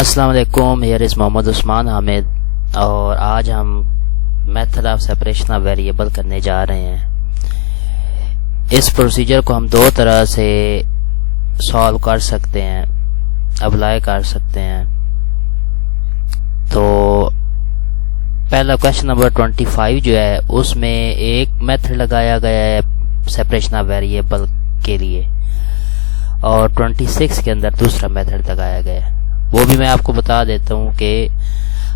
अस्सलाम वालेकुम, here is Mohammad Usman Hamid और आज हम method of separation of variable करने जा रहे हैं। इस प्रोसीजर को हम दो तरह से सॉल्व कर सकते हैं, अप्लाई कर सकते हैं। तो पहला क्वेश्चन नंबर 25 जो है उसमें एक मेथड लगाया गया है सेपरेशन ऑफ वेरिएबल के लिए और 26 के अंदर दूसरा मेथड लगाया गया है। वो भी मैं आपको बता देता हूँ कि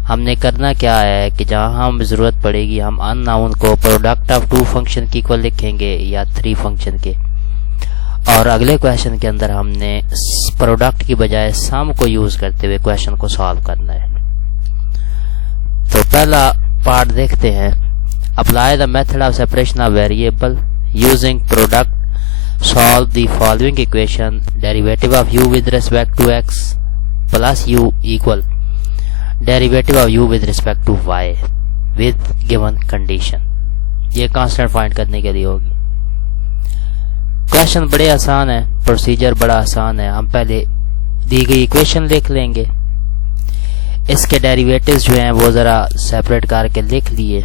हमने करना क्या है कि जहाँ हम ज़रूरत पड़ेगी हम अननाउन को प्रोडक्ट ऑफ 2 फंक्शन की इक्वल लिखेंगे या 3 फंक्शन के, और अगले क्वेश्चन के अंदर हमने प्रोडक्ट की बजाय सम को यूज़ करते हुए क्वेश्चन को सॉल्व करना है। तो पहला पार्ट देखते हैं। Apply the method of separation of variable using product, solve the following equation, derivative of u with respect to x plus u equal derivative of u with respect to y with given condition. ये constant find करने के लिए होगी। Question बड़े आसान है, procedure बड़ा आसान है। हम पहले दी गई इक्वेशन लिख लेंगे, इसके डेरिवेटिव्स जो हैं वो ज़रा सेपरेट करके लिख लिए।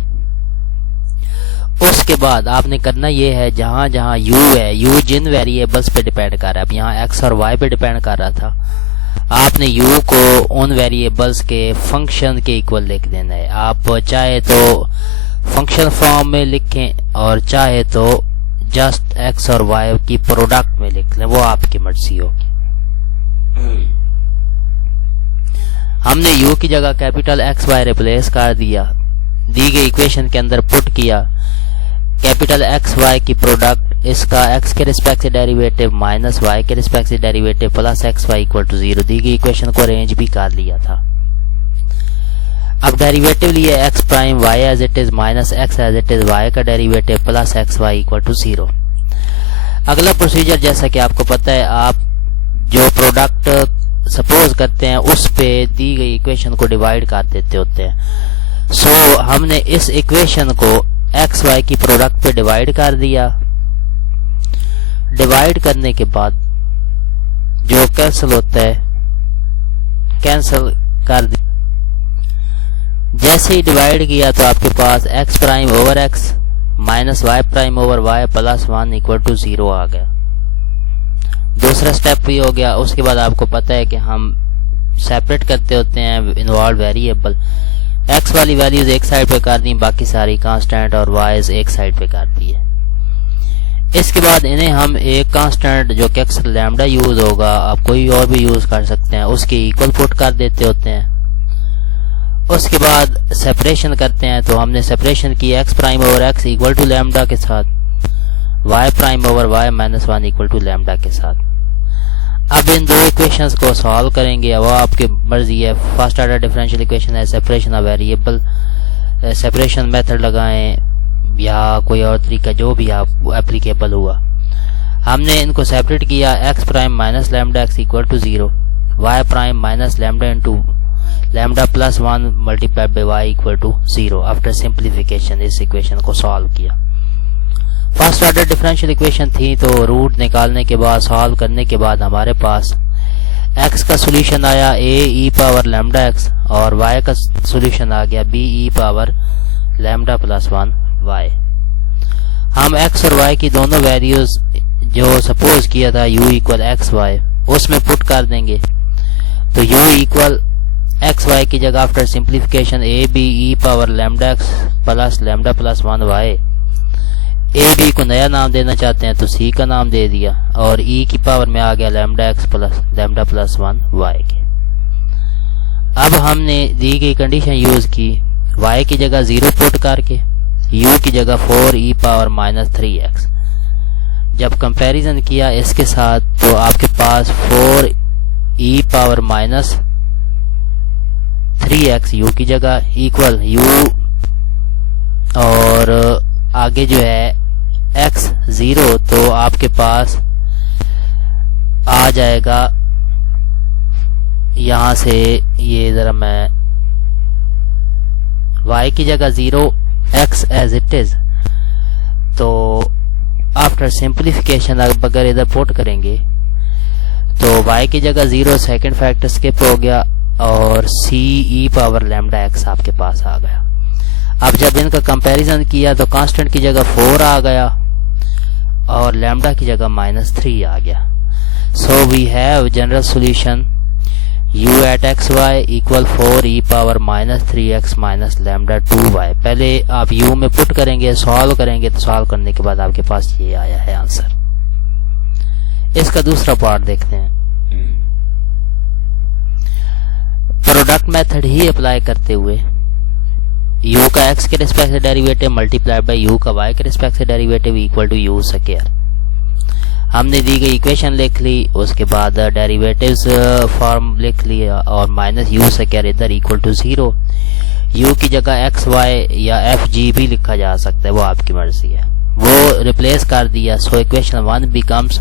उसके बाद आपने करना ये है, जहाँ जहाँ u है, u जिन वेरिएबल्स पे डिपेंड कर रहा है, अब यहाँ x और y पे डिपेंड कर रहा था, आपने u को उन वेरिएबल्स के फंक्शन के इक्वल लिख देना है। आप चाहे तो फंक्शन फॉर्म में लिखें और चाहे तो जस्ट x और y की प्रोडक्ट में लिख लें, वो आपकी मर्जी होगी। हमने u की जगह कैपिटल XY रिप्लेस कर दिया, दी गई इक्वेशन के अंदर पुट किया कैपिटल XY की प्रोडक्ट, इसका x के रिस्पेक्ट से डेरिवेटिव माइनस y के रिस्पेक्ट से derivative plus xy equal to 0। दी गई इक्वेशन को अरेंज भी कर लिया था। अब डेरिवेटिव लिए x prime y as it is minus x as it is y का derivative plus xy equal to 0। अगला प्रोसीजर जैसा कि आपको पता है, आप जो प्रोडक्ट सपोज करते हैं उस पे दी गई इक्वेशन को डिवाइड कर देते होते हैं। सो हमने इस इक्वेशन को एक्स वाई की प्रोडक्ट पे डिवाइड कर दिया। डिवाइड करने के बाद जो कैंसिल होता है कैंसिल कर दिया। जैसे ही डिवाइड किया तो आपके पास x prime over x minus y prime over y plus 1 equal to 0 आ गया। दूसरा स्टेप भी हो गया। उसके बाद आपको पता है कि हम सेपरेट करते होते हैं इन्वॉल्व वेरिएबल। एक्स वाली वैल्यूज एक साइड पे कर दी, बाकी सारी कांस्टेंट और वाइज एक साइड पे कर दी है। इसके बाद इन्हें हम एक कांस्टेंट जो कि अक्सर लैम्डा यूज होगा, आप कोई और भी यूज कर सकते हैं, उसके इक्वल पुट कर देते होते हैं। उसके बाद सेपरेशन करते हैं, तो हमने सेपरेशन की X prime over x equal to lambda के साथ, Y prime over Y minus 1 equal to lambda के साथ। अब इन दो इक्वेशंस को सॉल्व करेंगे, वो आपकी मर्जी है। फर्स्ट ऑर्डर डिफरेंशियल इक्वेशन है, separation of variable, separation method लगाएं या कोई और तरीका जो भी आप एप्लीकेबल हुआ। हमने इनको सेपरेट किया, X prime minus lambda X equal to 0, Y prime minus lambda into lambda plus 1 multiplied by Y equal to 0। After simplification इस इक्वेशन को सॉल्व किया। फर्स्ट ऑर्डर डिफरेंशियल इक्वेशन थी, तो रूट निकालने के बाद सॉल्व करने के बाद हमारे पास x का सोल्यूशन आया a e power lambda x और y का सोल्यूशन आ गया b e power lambda plus 1 y। हम x और y की दोनों वैल्यूज जो सपोज किया था u इक्वल एक्स वाई उसमें पुट कर देंगे। तो u इक्वल एक्स वाई की जगह after simplification a b e power lambda x plus lambda plus 1 y। A B को नया नाम देना चाहते हैं तो सी का नाम दे दिया और ई की पावर में आ गया lambda X plus lambda plus 1 Y के। अब हमने दी गई कंडीशन यूज की, वाई की जगह 0 पुट करके यू की जगह 4 ई पावर माइनस 3x। जब कंपैरिजन किया इसके साथ तो आपके पास 4 ई पावर माइनस 3x यू की जगह इक्वल यू और आगे जो है x 0, तो आपके पास आ जाएगा यहां से, ये जरा मैं y की जगह 0 x एज इट इज। तो आफ्टर सिंप्लीफिकेशन अगर इधर पुट करेंगे तो y की जगह 0 सेकंड फैक्टर स्किप हो गया, और सी ई पावर लैम्डा एक्स आपके पास आ गया। अब जब इनका कंपैरिजन किया तो कांस्टेंट की जगह 4 आ गया और लैम्डा की जगह -3 आ गया। So we have general solution u at xy equal 4 e power -3x minus lambda 2y। पहले आप u में पुट करेंगे, सॉल्व करेंगे, तो सॉल्व करने के बाद आपके पास ये आया है आंसर। इसका दूसरा पार्ट देखते हैं। प्रोडक्ट मेथड ही अप्लाई करते हुए u का x के रिस्पेक्ट से डेरिवेटिव मल्टीप्लाइड बाय u का y के रिस्पेक्ट से derivative equal to u square. हमने दी गई इक्वेशन लिख ली, उसके बाद डेरिवेटिव्स फॉर्म लिख लिया और माइनस u स्क्वायर इधर इक्वल टू 0। u की जगह x y या f g भी लिखा जा सकता है, वो आपकी मर्जी है, वो रिप्लेस कर दिया। So equation 1 becomes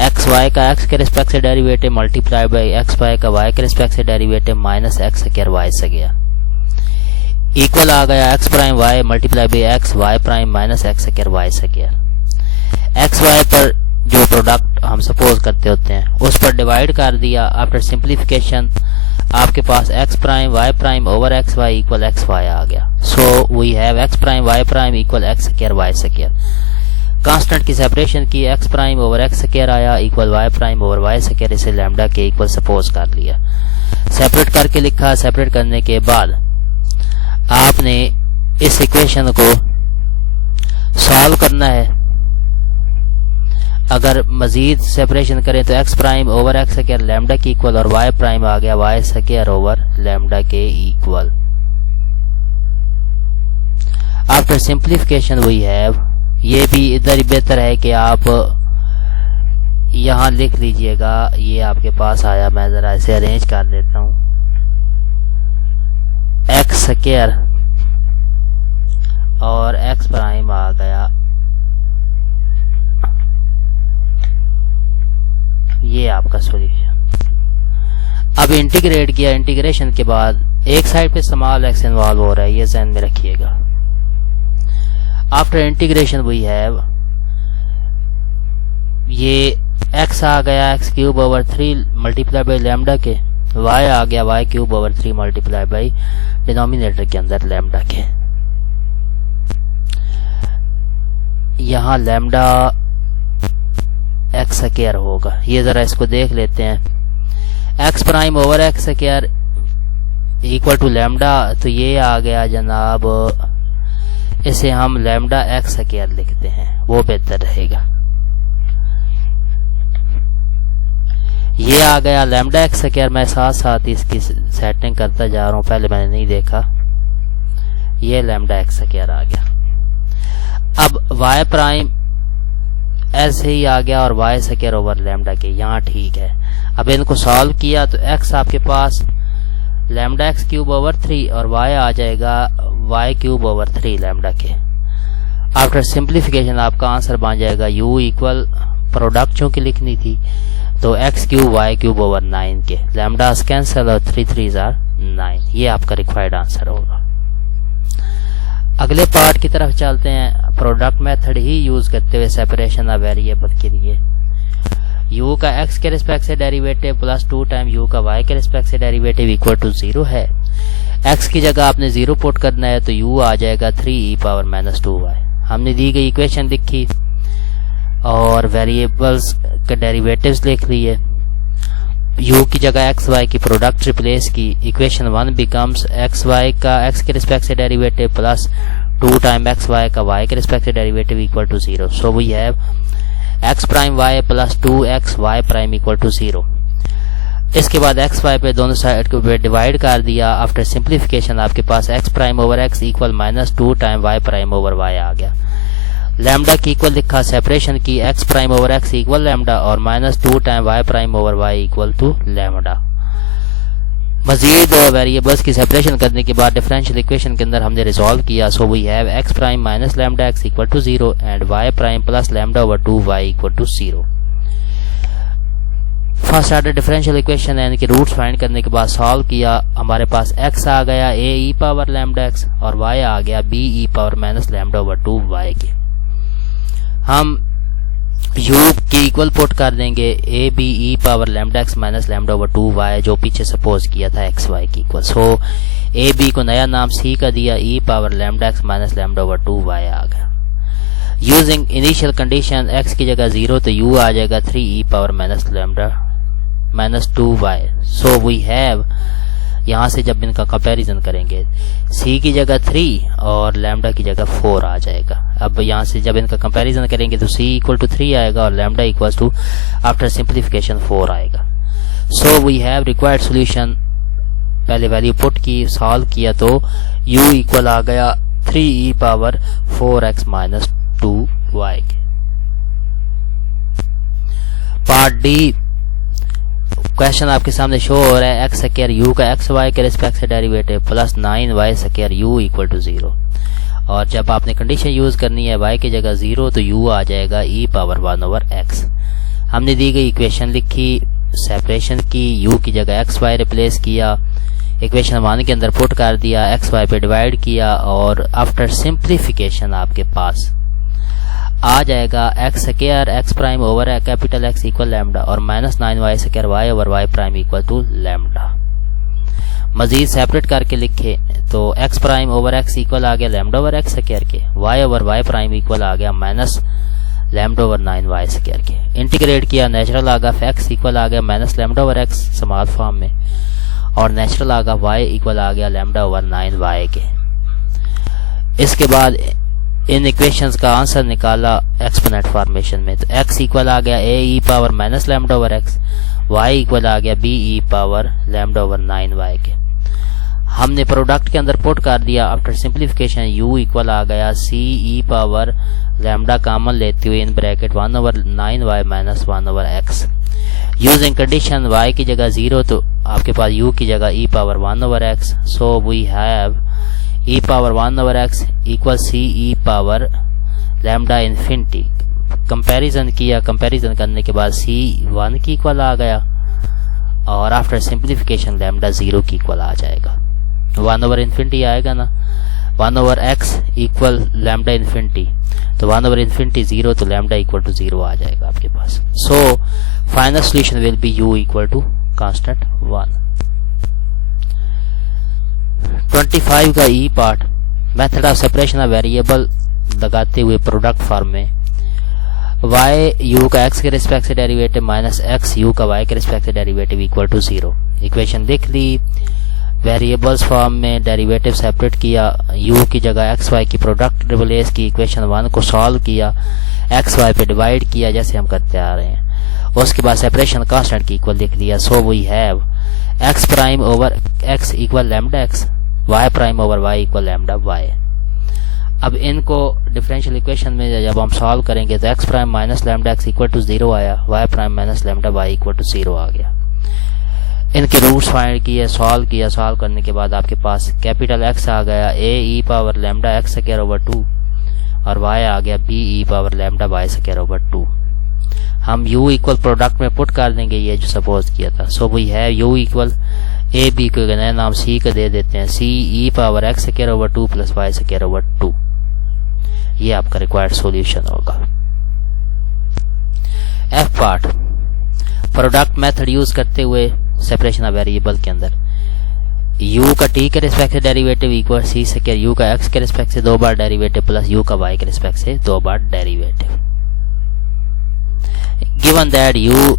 X Y का x के रिस्पेक्ट से derivative multiply by X Y का y के रिस्पेक्ट से derivative minus X square y से गया इक्वल आ गया x prime y multiply by X y prime minus X square y से गया। एक्स वाई पर जो प्रोडक्ट हम सपोज करते होते हैं उस पर डिवाइड कर दिया। आफ्टर सिंप्लीफिकेशन आपके पास x prime y prime over x y equal x y आ गया। So we have x prime y prime equal x square y square. Constant की सेपरेशन की x prime over x square आया equal y prime over y square, इसे lambda के equal suppose कर लिया। Separate करके लिखा। सेपरेट करने के बाद आपने इस इक्वेशन को सॉल्व करना है। अगर मजीद सेपरेशन करें तो x prime over x square lambda के इक्वल और y प्राइम आ गया y स्क्वायर ओवर लैम्डा के equal. After simplification we have, ये भी इधर बेहतर है कि आप यहाँ लिख लीजिएगा। ये आपके पास आया, मैं जरा इसे अरेंज कर देता हूँ। एक्स स्क्वायर और एक्स प्राइम आ गया, ये आपका सॉल्यूशन। अब इंटीग्रेट किया। इंटीग्रेशन के बाद एक साइड पे स्मॉल एक्स इन्वॉल्व हो रहा है, ये ध्यान में रखिएगा। आफ्टर इंटीग्रेशन वी हैव, ये x आ गया x cube over 3 multiply by lambda के, y आ गया y cube over 3 multiply by denominator के अंदर लैम्डा के। यहाँ लैम्डा एक्स स्क्वायर होगा, ये जरा इसको देख लेते हैं। X prime over x square equal to lambda, तो ये आ गया जनाब, इसे हम लैम्डा एक्स स्क्वायर लिखते हैं, वो बेहतर रहेगा। ये आ गया लैम्डा एक्स स्क्वायर। मैं साथ साथ इसकी सेटिंग करता जा रहा हूँ, पहले मैंने नहीं देखा। ये लैम्डा एक्स स्क्वायर आ गया। अब y प्राइम ऐसे ही आ गया और y स्क्वायर ओवर लैम्डा के, यहाँ ठीक है। अब इनको सॉल्व किया तो x आपके पास लैम्डा एक्स क्यूब ओवर 3 और y आ जाएगा y क्यूब ओवर 3 लैम्डा के। आफ्टर सिंप्लीफिकेशन आपका आंसर बन जाएगा u इक्वल, प्रोडक्ट चूंकि लिखनी थी तो x cube y cube over 9 के, लैम्डा कैंसिल और 3 3 आर 9, ये आपका रिक्वायर्ड आंसर होगा। अगले पार्ट की तरफ चलते हैं। प्रोडक्ट मेथड ही यूज करते हुए सेपरेशन ऑफ वेरिएबल के लिए u का x के रिस्पेक्ट से डेरिवेटिव प्लस 2 टाइम u का y के रिस्पेक्ट से डेरिवेटिव इक्वल टू 0 है। x की जगह आपने 0 पुट करना है तो u आ जाएगा 3e पावर माइनस 2y। हमने दी गई इक्वेशन लिखी और वेरिएबल्स के डेरिवेटिव्स लिख लिए। u की जगह एक्स वाई की प्रोडक्ट रिप्लेस की। इक्वेशन 1 बिकम्स एक्स वाई का x के रिस्पेक्ट से derivative plus 2 time X Y का y के रिस्पेक्ट से derivative equal to 0। So we have x prime y plus 2x y prime equal to 0। इसके बाद एक्स वाई पे दोनों साइड को डिवाइड कर दिया। आफ्टर सिंप्लीफिकेशन आपके पास x prime over x equal minus 2 time y prime over y आ गया। लैम्डा की इक्वल लिखा, सेपरेशन की x prime over x equal lambda और minus 2 time y prime over y equal to lambda. मजीद variables की सेपरेशन करने के बाद डिफरेंशियल इक्वेशन के अंदर हमने रिजॉल्व किया। So we have x prime minus lambda x equal to 0 and y prime plus lambda over 2y equal to 0। First order differential equation यानी कि रूट्स फाइंड करने के बाद सॉल्व किया। हमारे पास x आ गया a e power lambda x और y आ गया b e power minus lambda over 2y के। हम u की इक्वल पुट कर देंगे A B E power lambda x minus lambda over 2y जो पीछे सपोज किया था एक्स वाई की इक्वल। सो ए बी को नया नाम सी का दिया, ई power lambda x minus lambda over 2y आ गया। यूजिंग इनिशियल कंडीशन x की जगह 0 तो u आ जाएगा 3 e power minus lambda minus 2y। So we have, यहाँ से जब इनका कंपैरिजन करेंगे c की जगह 3 और लैम्डा की जगह 4 आ जाएगा। अब यहाँ से जब इनका कंपैरिजन करेंगे तो c इक्वल टू 3 आएगा और lambda equal to after simplification 4 आएगा। So we have required solution, पहले वैल्यू पुट की, सॉल्व किया तो u इक्वल आ गया 3 e power 4x minus 2y। Part D question आपके सामने शो हो रहा है, एक्स स्क्वायर यू का एक्स वाई के रिस्पेक्ट से derivative plus 9y square u equal to 0। और जब आपने कंडीशन यूज करनी है y की जगह 0 तो u आ जाएगा e पावर 1 ओवर x। हमने दी गई इक्वेशन लिखी, सेपरेशन की, u की जगह एक्स वाई रिप्लेस किया, इक्वेशन 1 के अंदर पुट कर दिया, एक्स वाई पे डिवाइड किया और आफ्टर सिंप्लीफिकेशन आपके पास आ जाएगा x square x prime over capital x equal lambda और minus 9y square y over y prime equal to lambda. मजीद सेपरेट करके लिखे तो x prime over x equal आ गया लैम्डा ओवर एक्स स्क्वायर के, y over y prime equal आ गया minus lambda over 9y square के। इंटीग्रेट किया, नेचुरल आ गया एक्स इक्वल आ गया minus lambda over x small form में और नेचुरल आ गया वाई इक्वल आ गया लैम्डा ओवर 9y के। इसके बाद इन इक्वेशंस का आंसर निकाला एक्सपोनेंट फॉर्मेशन में तो x इक्वल आ गया a e power minus lambda over x, y equal आ गया b e power lambda over 9y के। हमने प्रोडक्ट के अंदर पुट कर दिया, आफ्टर सिंप्लीफिकेशन u इक्वल आ गया c e power lambda common लेते हुए इन bracket 1 over 9y minus 1 over x। Using condition y की जगह 0 तो आपके पास u की जगह e power 1 over x। So we have e power 1 over x equal c e power lambda infinity. Comparison किया, कंपैरिजन करने के बाद c 1 की इक्वल आ गया और आफ्टर सिंप्लीफिकेशन लैम्डा 0 की इक्वल आ जाएगा। 1 ओवर इन्फिनिटी आएगा ना, 1 over x equal lambda infinity तो 1 ओवर इन्फिनिटी 0 तो लैम्डा इक्वल टू 0 आ जाएगा आपके पास। So final solution will be u equal to constant 1। 25 का e part, method of separation of variable लगाते हुए प्रोडक्ट फॉर्म में y u का x के रिस्पेक्ट से डेरिवेटिव माइनस x u का y के रिस्पेक्ट से डेरिवेटिव इक्वल टू 0। इक्वेशन लिख ली, वेरिएबल्स फॉर्म में डेरिवेटिव सेपरेट किया, u की जगह x y की प्रोडक्ट रिप्लेस की, इक्वेशन 1 को सॉल्व किया, x y पे डिवाइड किया जैसे हम करते आ रहे हैं। उसके बाद सेपरेशन कांस्टेंट की इक्वल लिख दिया। So we have x prime over x equal lambda x, y prime over y equal lambda y। अब इनको डिफरेंशियल इक्वेशन में जब हम सॉल्व करेंगे तो x prime minus lambda x equal to 0 आया, y prime minus lambda y equal to 0 आ गया। इनके रूट्स फाइंड किए, सॉल्व किया, सॉल्व करने के बाद आपके पास कैपिटल x आ गया a e power lambda x square over 2 और y आ गया b e power lambda y square over 2। हम u इक्वल प्रोडक्ट में पुट कर देंगे ये जो सपोज किया था। So we have u equal a B को नया नाम c का दे देते हैं, c e power x square over 2 plus y square over 2। ये आपका रिक्वायर्ड सॉल्यूशन होगा। F part, product method use करते हुए सेपरेशन ऑफ वेरिएबल के अंदर u का t के रिस्पेक्ट से derivative equal c square u का x के रिस्पेक्ट से 2 बार डेरिवेटिव प्लस u का y के रिस्पेक्ट से 2 बार derivative. Given that u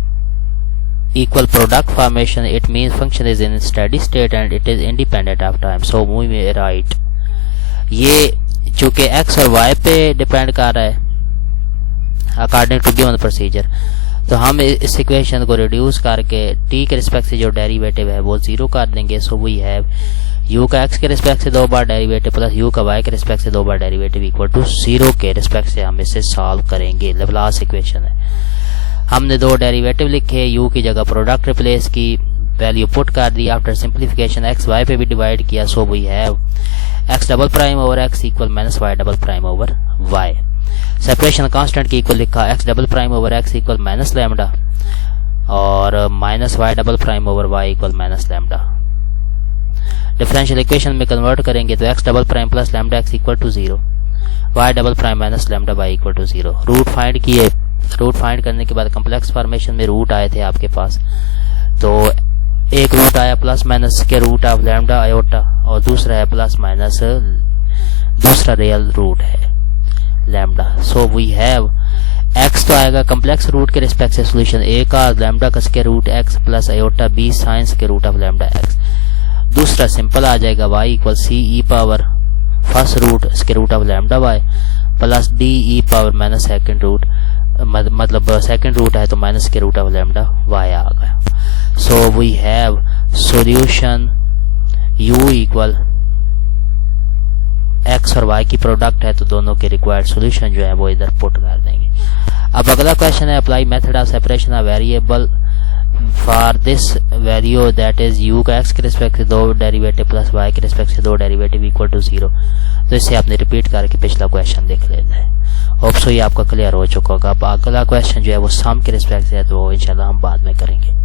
equal product formation, it means function is in steady state and it is independent of time. So we may write, ये चूंकि x और y पे depend कर रहा है अकॉर्डिंग टू गिवन प्रोसीजर, तो हम इस इक्वेशन को रिड्यूस करके t के रिस्पेक्ट से जो डेरिवेटिव है वो 0 कर देंगे। सो वी हैव u का x के रिस्पेक्ट से 2 बार डेरिवेटिव प्लस u का y के रिस्पेक्ट से 2 बार डेरिवेटिव इक्वल टू 0 के रिस्पेक्ट से हम इसे सॉल्व करेंगे। लाप्लास इक्वेशन है। हमने 2 डेरिवेटिव लिखे, u की जगह प्रोडक्ट रिप्लेस की, वैल्यू पुट कर दी, आफ्टर सिंप्लीफिकेशन x y पे भी डिवाइड किया। So we have x double prime over x equal minus y double prime over y। Separation constant की इक्वल लिखा, x double prime over x equal minus lambda और minus y double prime over y equal minus lambda. Differential equation में convert करेंगे तो x double prime plus lambda x equal to 0, y double prime minus lambda y equal to 0। Root find किए, root find करने के बाद complex formation में root आए थे आपके पास, तो एक रूट आया प्लस माइनस के रूट ऑफ लैम्डा आयोटा और दूसरा है प्लस माइनस दूसरा रियल रूट है lambda. So we have X तो आएगा कम्प्लेक्स रूट के रिस्पेक्ट से सोल्यूशन ए का लैम्डा का square root X plus iota B sine के रूट ऑफ लैम्डा एक्स। दूसरा सिंपल आ जाएगा y equal C E power first root square root of lambda y plus D E power minus second root, मतलब second root है तो minus के root of lambda y आ गया। So we have solution u equal x और y की product है तो दोनों के रिक्वायर्ड सॉल्यूशन जो है वो इधर पुट कर देंगे। अब अगला क्वेश्चन है apply method of separation of variable for this value that is u का x के रिस्पेक्ट से 2 डेरिवेटिव प्लस y के रिस्पेक्ट से 2 डेरिवेटिव इक्वल टू 0। तो इससे आपने रिपीट करके पिछला क्वेश्चन देख लेना है। होप सो ये आपका क्लियर हो चुका होगा। अब अगला क्वेश्चन जो है वो सम के रिस्पेक्ट से है तो इंशाल्लाह हम बाद में करेंगे।